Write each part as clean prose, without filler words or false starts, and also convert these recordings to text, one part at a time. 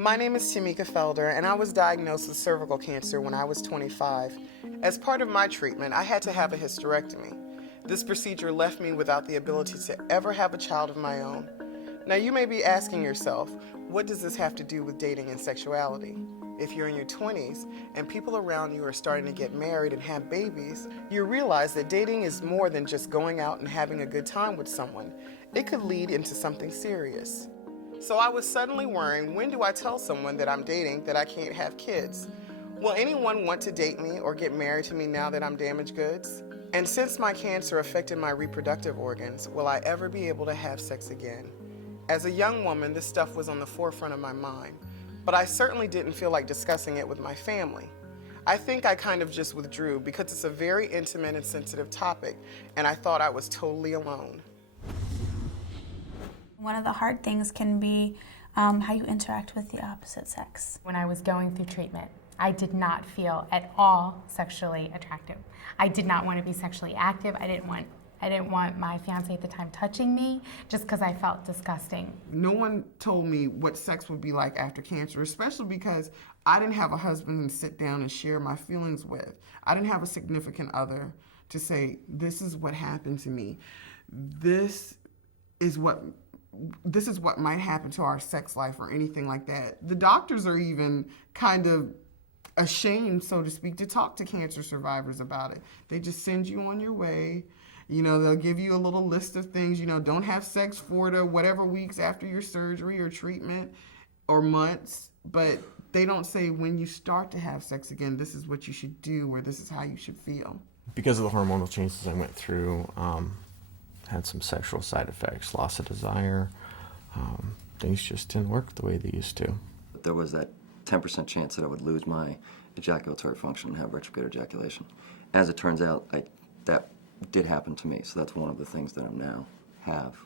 My name is Tamika Felder, and I was diagnosed with cervical cancer when I was 25. As part of my treatment, I had to have a hysterectomy. This procedure left me without the ability to ever have a child of my own. Now, you may be asking yourself, what does this have to do with dating and sexuality? If you're in your 20s and people around you are starting to get married and have babies, you realize that dating is more than just going out and having a good time with someone. It could lead into something serious. So I was suddenly worrying, when do I tell someone that I'm dating that I can't have kids? Will anyone want to date me or get married to me now that I'm damaged goods? And since my cancer affected my reproductive organs, will I ever be able to have sex again? As a young woman, this stuff was on the forefront of my mind, but I certainly didn't feel like discussing it with my family. I think I kind of just withdrew because it's a very intimate and sensitive topic, and I thought I was totally alone. One of the hard things can be how you interact with the opposite sex. When I was going through treatment, I did not feel at all sexually attractive. I did not want to be sexually active. I didn't want my fiance at the time touching me just because I felt disgusting. No one told me what sex would be like after cancer, especially because I didn't have a husband to sit down and share my feelings with. I didn't have a significant other to say, this is what happened to me. This is what might happen to our sex life or anything like that. The doctors are even kind of ashamed, so to speak, to talk to cancer survivors about it. They just send you on your way. You know, they'll give you a little list of things, you know, don't have sex 4 to whatever weeks after your surgery or treatment or months, but they don't say when you start to have sex again, this is what you should do or this is how you should feel. Because of the hormonal changes I went through, had some sexual side effects, loss of desire. Things just didn't work the way they used to. There was that 10% chance that I would lose my ejaculatory function and have retrograde ejaculation. As it turns out, that did happen to me, so that's one of the things that I now have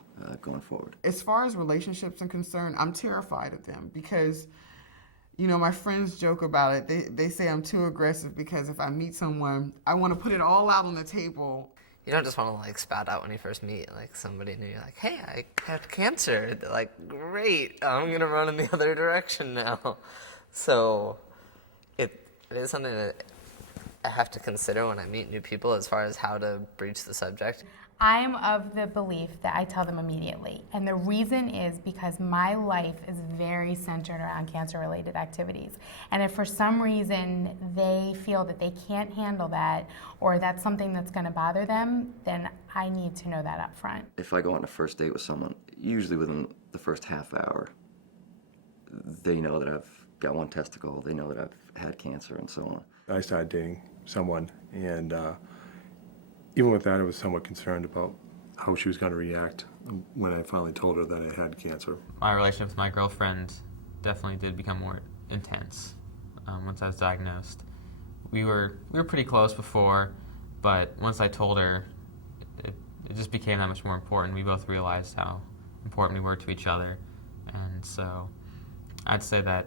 going forward. As far as relationships are concerned, I'm terrified of them because, you know, my friends joke about it. They say I'm too aggressive because if I meet someone, I want to put it all out on the table. You don't just want to like spout out when you first meet like somebody new. You're like, hey, I have cancer. They're like, great, I'm gonna run in the other direction now. So it is something that I have to consider when I meet new people as far as how to broach the subject. I'm of the belief that I tell them immediately. And the reason is because my life is very centered around cancer-related activities. And if for some reason they feel that they can't handle that or that's something that's going to bother them, then I need to know that up front. If I go on a first date with someone, usually within the first half hour, they know that I've got one testicle, they know that I've had cancer and so on. I started dating someone, and even with that, I was somewhat concerned about how she was going to react when I finally told her that I had cancer. My relationship with my girlfriend definitely did become more intense once I was diagnosed. We were pretty close before, but once I told her, it just became that much more important. We both realized how important we were to each other, and so I'd say that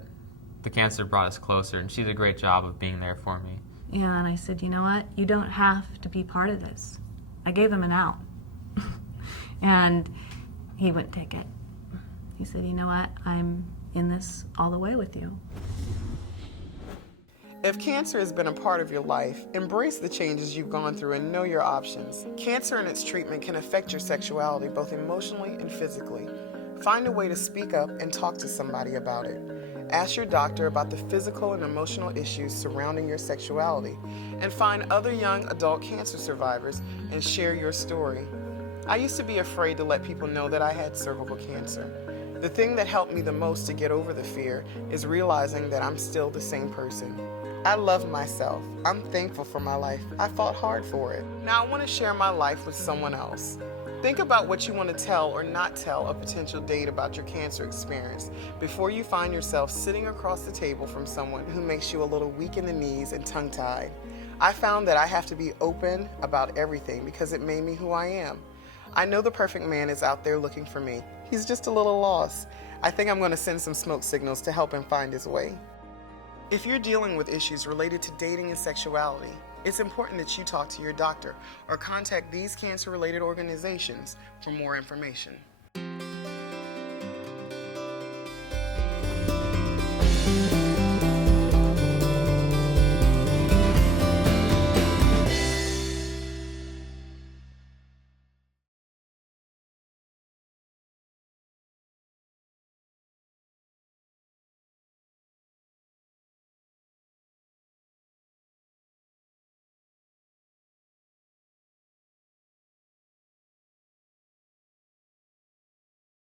the cancer brought us closer, and she did a great job of being there for me. Yeah, and I said, you know what? You don't have to be part of this. I gave him an out. And he wouldn't take it. He said, you know what? I'm in this all the way with you. If cancer has been a part of your life, embrace the changes you've gone through and know your options. Cancer and its treatment can affect your sexuality both emotionally and physically. Find a way to speak up and talk to somebody about it. Ask your doctor about the physical and emotional issues surrounding your sexuality, and find other young adult cancer survivors and share your story. I used to be afraid to let people know that I had cervical cancer. The thing that helped me the most to get over the fear is realizing that I'm still the same person. I love myself. I'm thankful for my life. I fought hard for it. Now I want to share my life with someone else. Think about what you want to tell or not tell a potential date about your cancer experience before you find yourself sitting across the table from someone who makes you a little weak in the knees and tongue-tied. I found that I have to be open about everything because it made me who I am. I know the perfect man is out there looking for me. He's just a little lost. I think I'm going to send some smoke signals to help him find his way. If you're dealing with issues related to dating and sexuality, it's important that you talk to your doctor or contact these cancer-related organizations for more information.